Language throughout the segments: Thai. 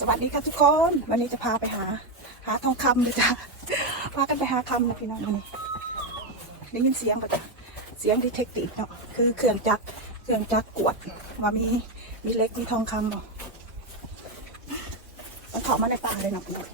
สวัสดีค่ะทุกคน วันนี้จะพาไปหา หาทองคำเลยจ้ะพากันไปหาคำนะพี่น้องนนี้ได้ยินเสียงปะจ๊ะเสียงดีเทคติฟเนาะคือเครื่องจักรเครื่องจักรกวดว่ามีมีเล็กมีทองคำบ่มันเข้ามาในป่าเลยเนาะพี่น้อง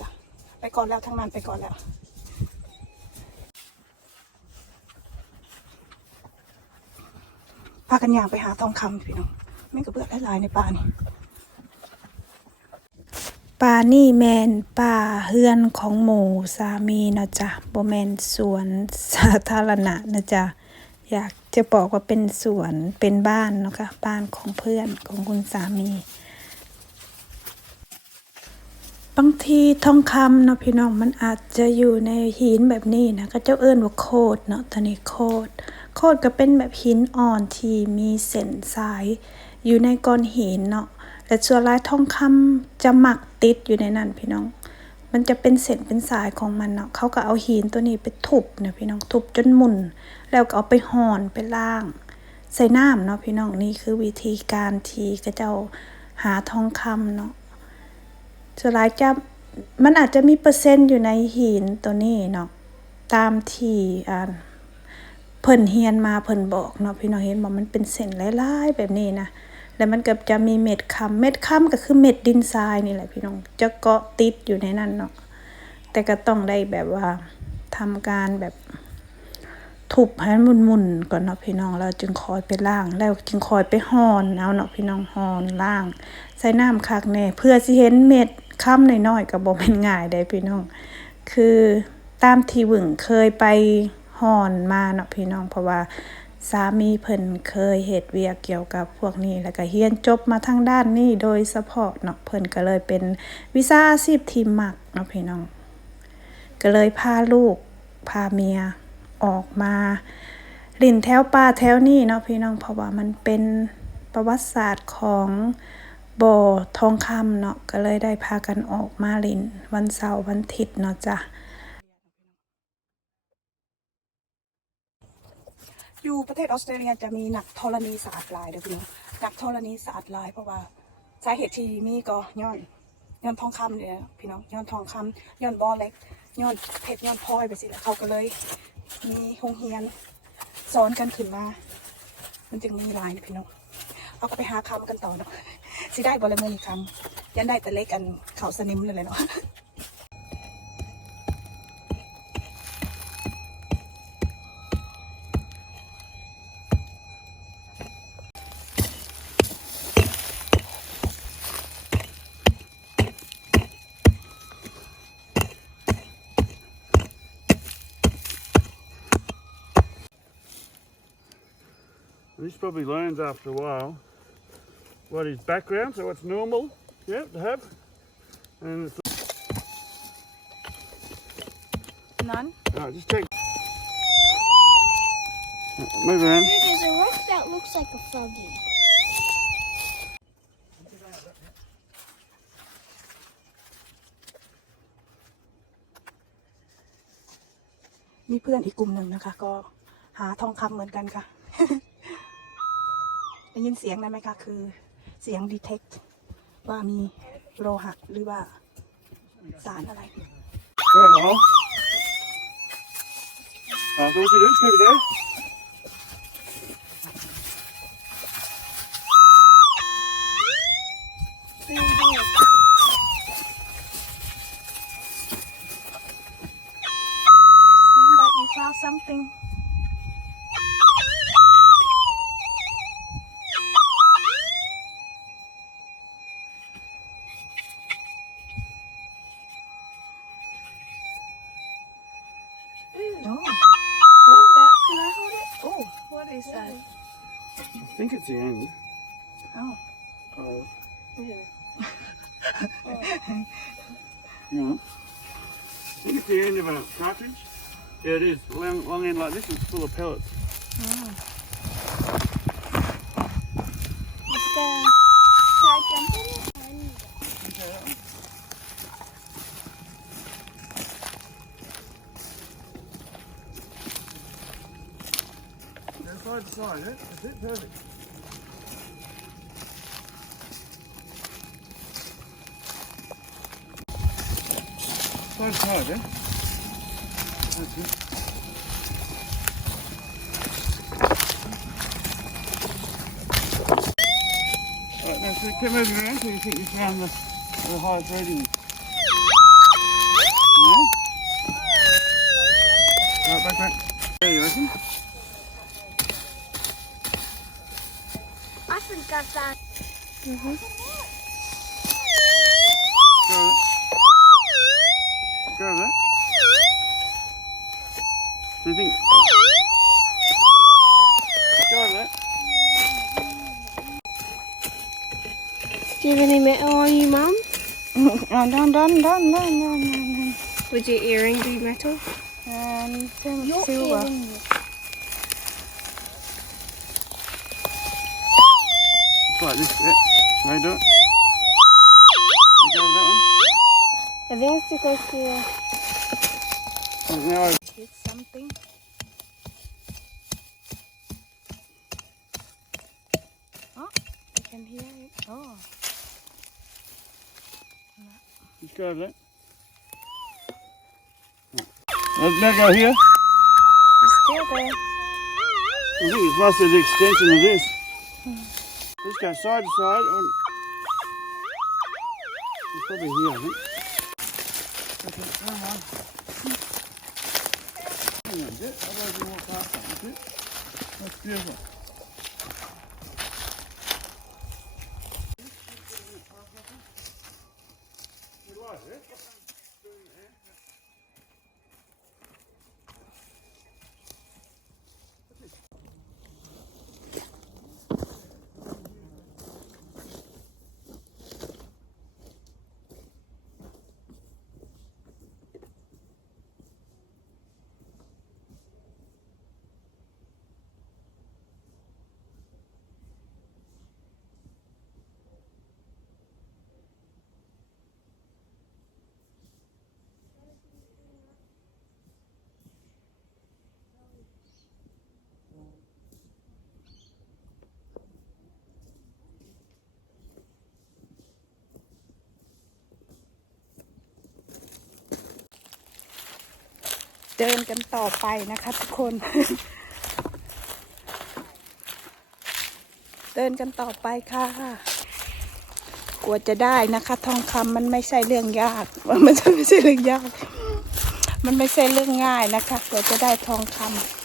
จ้ะไปก่อนแล้วทั้งนั้นไปก่อนแล้ว พากันยางไปหาทองคำพี่น้องไม่กระเบื้องหลายในป่านี่ป่านี่แมนป่าเฮือนของหมู่สามีเนาะจ้ะบ่แมนสวนสาธารณะนะจ๊ะอยากจะบอกว่าเป็นสวนเป็นบ้านเนาะค่ะบ้านของเพื่อนของคุณสามีบางทีทองคำเนาะพี่น้องมันอาจจะอยู่ในหินแบบนี้นะก็เจ้าเอิ้นว่าโคดเนาะตอนนี้โคด โคดก็เป็นแบบหินอ่อนที่มีเส้นสาย อยู่ในก้อนหินเนาะแต่ส่วนลายทองคำจะหมักติดอยู่ในนั้นพี่น้อง มันจะเป็นเส้นเป็นสายของมันเนาะเขาก็เอาหินตัวนี้ไปทุบเนี่ยพี่น้องทุบจนหมุนแล้วก็เอาไปห่อนไปล่าง ใส่น้ำเนาะพี่น้องนี่คือวิธีการที่กระเจ้าหาทองคำเนาะส่วนหลายจะมันอาจจะมีเปอร์เซ็นต์อยู่ในหินตัวนี้เนาะตามที่อ่า เพิ่นเฮียนมาเพิ่นบอกเนาะพี่น้องเห็นบอกมันเป็นเส้นลายๆแบบนี้นะแล้วมันก็จะมีเม็ดคำเม็ดคำก็คือเม็ดดินทรายนี่แหละพี่น้องจะเกาะติดอยู่ในนั้นเนาะแต่ก็ต้องได้แบบว่าทำการแบบทุบให้มันมุนๆก่อนเนาะพี่น้องแล้วจึงคอยไปล่าง แล้วจึงคอยไปหอนเอาเนาะพี่น้องหอนล่าง ใส่น้ำคักแน่เพื่อสิเห็นเม็ดค่ำน้อยๆก็บ่แม่นง่ายได้พี่น้อง คือตามที่หวึงเคยไป ห่อนมาเนาะพี่น้องเพราะว่าสามีเพิ่นเคยเฮ็ดเวียกเกี่ยวกับพวกนี้แล้วก็เรียนจบมาทางด้านนี้โดยเฉพาะเนาะเพิ่นก็เลยเป็นวิชาอาชีพที่มักเนาะพี่น้อง ก็เลยพาลูกพาเมียออกมาลินแถวป่าแถวนี้เนาะพี่น้องเพราะว่ามันเป็นประวัติศาสตร์ของบ่อทองคำเนาะก็เลยได้พากันออกมาลินวันเสาร์วันอาทิตย์เนาะจ้ะ อยู่ประเทศออสเตรเลียจะมีหนักธรณีศาสตร์ลายเด้อพี่น้องนักธรณีศาสตร์ลายเพราะว่าสาเหตุที่มีก็ย้อนย้อนทองคำเนี่ยพี่น้องย้อนทองคำย้อนบอเล็กย้อนเพชรย้อนพลอยไปสิแล้วเขาก็เลย มีโรงเรียนสอนกันขึ้นมา มันจึงมีลายนะพี่น้องเอาก็ไปหาคำกันต่อเนาะสิได้บอลเมือนีคำยันได้แต่เล็กกันเขาสนิมเลยเนาะ This probably learns after a while what is background, so what's normal, yeah, to have, and it's None. Alright, just take. Move around. There's a rock that looks like a froggy. มีเพื่อนอีกกลุ่มหนึ่งนะคะ ก็หาทองคำเหมือนกันค่ะ ได้ยินเสียงได้ไหมคะ คือเสียงดีเทคว่ามีโลหะหรือว่าสารอะไร Go ahead, Lyle. Uh, so what you do, just is that? I think it's the end. Oh, Oh. yeah. Hang on. I think it's the end of a cartridge. Yeah, it is. Long, long end like this is full of pellets. It's side to side, eh? That's it, perfect. Side to side, eh? That's it. So keep moving around so you think you found the, the highest reading. Yeah? Right, back, back. There you reckon? taraftan. Hı Do you have any metal on you, Mum? dun, dun, dun, dun, dun, dun, dun. Would your earring be metal? Um, Your silver. earring. Like this, yeah. Can I do it? You go with that one? I think it's to go to. Now I Hit something. Oh, I can hear it. Oh. Just go over that. Now, now go here. It's still there. I think it's must be the extension of this. Just go side to side. On... It's probably here, I think. Okay, come on. Hang on a bit, otherwise you walk past that. That's it. That's beautiful. You like it? เดินกันต่อไปนะคะทุกคน เดินกันต่อไปค่ะ กลัวจะได้นะคะ ทองคำมันไม่ใช่เรื่องยาก มันไม่ใช่ไม่ใช่เรื่องยาก มันไม่ใช่เรื่องง่ายนะคะกลัวจะได้ทองค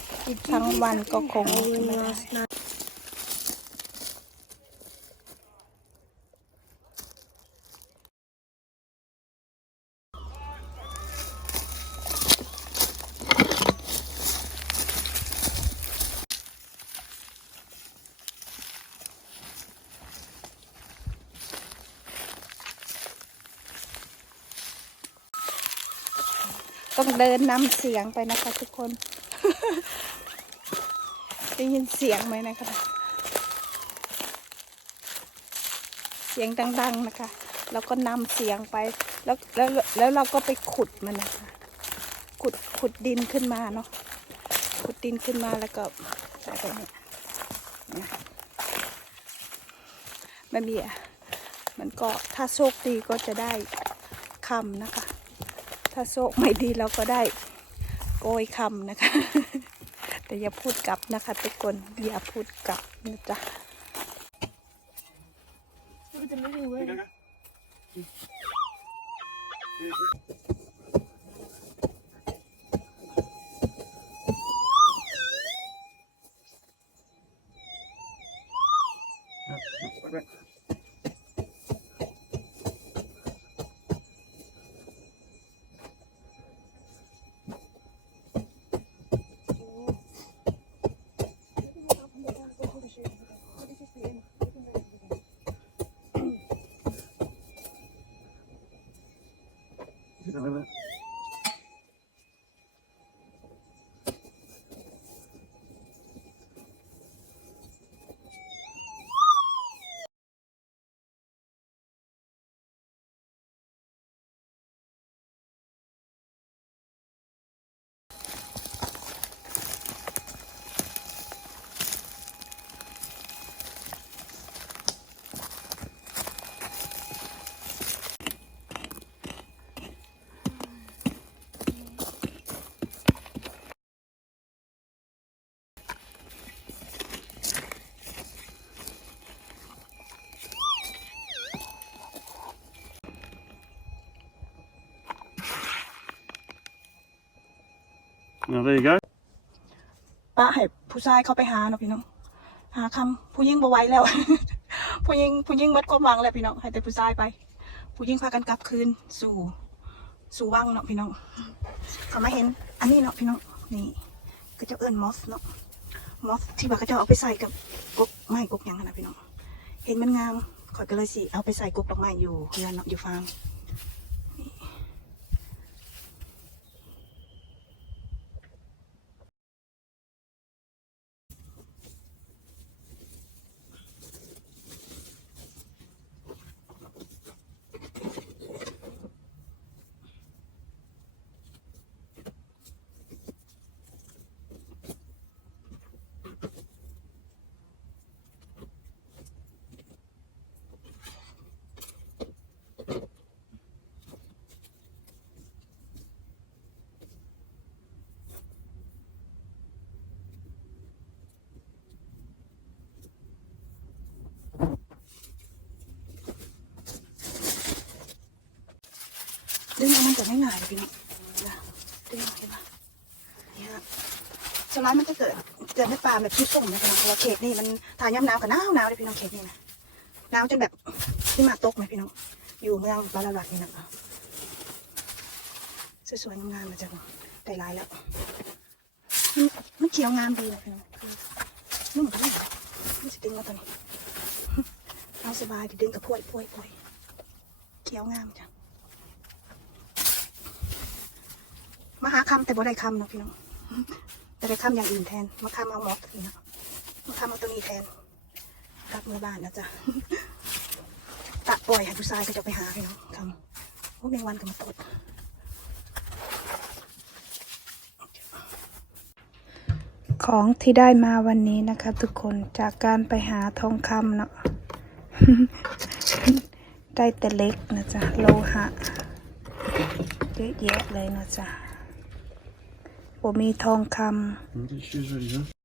ำทั้งวันก็คงไม่ได้ ต้องเดินนำเสียงไปนะคะทุกคน ได้ยินเสียงไหมนะคะ เสียงดัง ๆนะคะ แล้วก็นำเสียงไป แล้วแล้วแล้วเราก็ไปขุดมันนะคะ ขุดขุดดินขึ้นมาเนาะ ขุดดินขึ้นมาแล้วก็ใส่ไปเนี่ยเนี่ยมันมีอะมันก็ถ้าโชคดีก็จะได้คำนะคะ ถ้าโชคไม่ดีเราก็ได้โกยคำนะคะ แต่อย่าพูดกลับนะคะทุกคนอย่าพูดกลับนะจ๊ะ Look at the moving worm. Go, go. Back, back. there you go. ป้าให้ผู้ชายเขาไปหาเนาะพี่น้อง หาคำผู้หญิงบ่ไหวแล้ว ผู้หญิงผู้หญิงหมดความหวังแล้วพี่น้องให้แต่ผู้ชายไป ผู้หญิงพากันกลับคืนสู่สู่วังเนาะพี่น้องเขามาเห็นอันนี้เนาะพี่น้องนี่ก็จะเอิ้นมอสเนาะมอสที่ว่าเขาจะเอาไปใส่กับกกไม้กกหยังนั่นนะพี่น้อง เห็นมันงามขอยก็เลยสิเอาไปใส่กกดอกไม้อยู่เรือนเนาะอยู่ฟาร์ม ดึงมันจะไม่ง่ายเลยพี่น้องดึงเอาเห็นปะนี่ฮะสวนมากมันจะเกิดเกิดในป่าแบบที่ส่งนะพี่น้องเพราะว่าเขตนี่มันทายย่ำหนาวกับหนาวหนาวเลยพี่น้องเขตนี่นะหนาวจนแบบที่มาตกไหมพี่น้อง อยู่เมืองบาลาลัดนี่นะสวยๆงามๆมาจากได้หลายแล้ว มันเขียวงามดีนะพี่น้องนุ่มันนี่สดึงมาตัวนี้เอาสบายดิดึงกับพวยพวยพวยเขียวงามจ้ะ มาหาคำแต่บ่ได้คำเนาะพี่น้องแต่ได้คำอย่างอื่นแทน มาคำเอาหมอกนี่นะมาคำเอาตัวนี้แทนกลับมือบ้านนะจ๊ะตะปล่อยให้ผู้ชายก็จะไปหาพี่น้องคำโอ้แมงวันก็มาตดของที่ได้มาวันนี้นะคะ ทุกคนจากการไปหาทองคำเนาะได้แต่เล็กนะจ๊ะโลหะเยอะแยะเลยนะจ๊ะ ผมมีทองคำ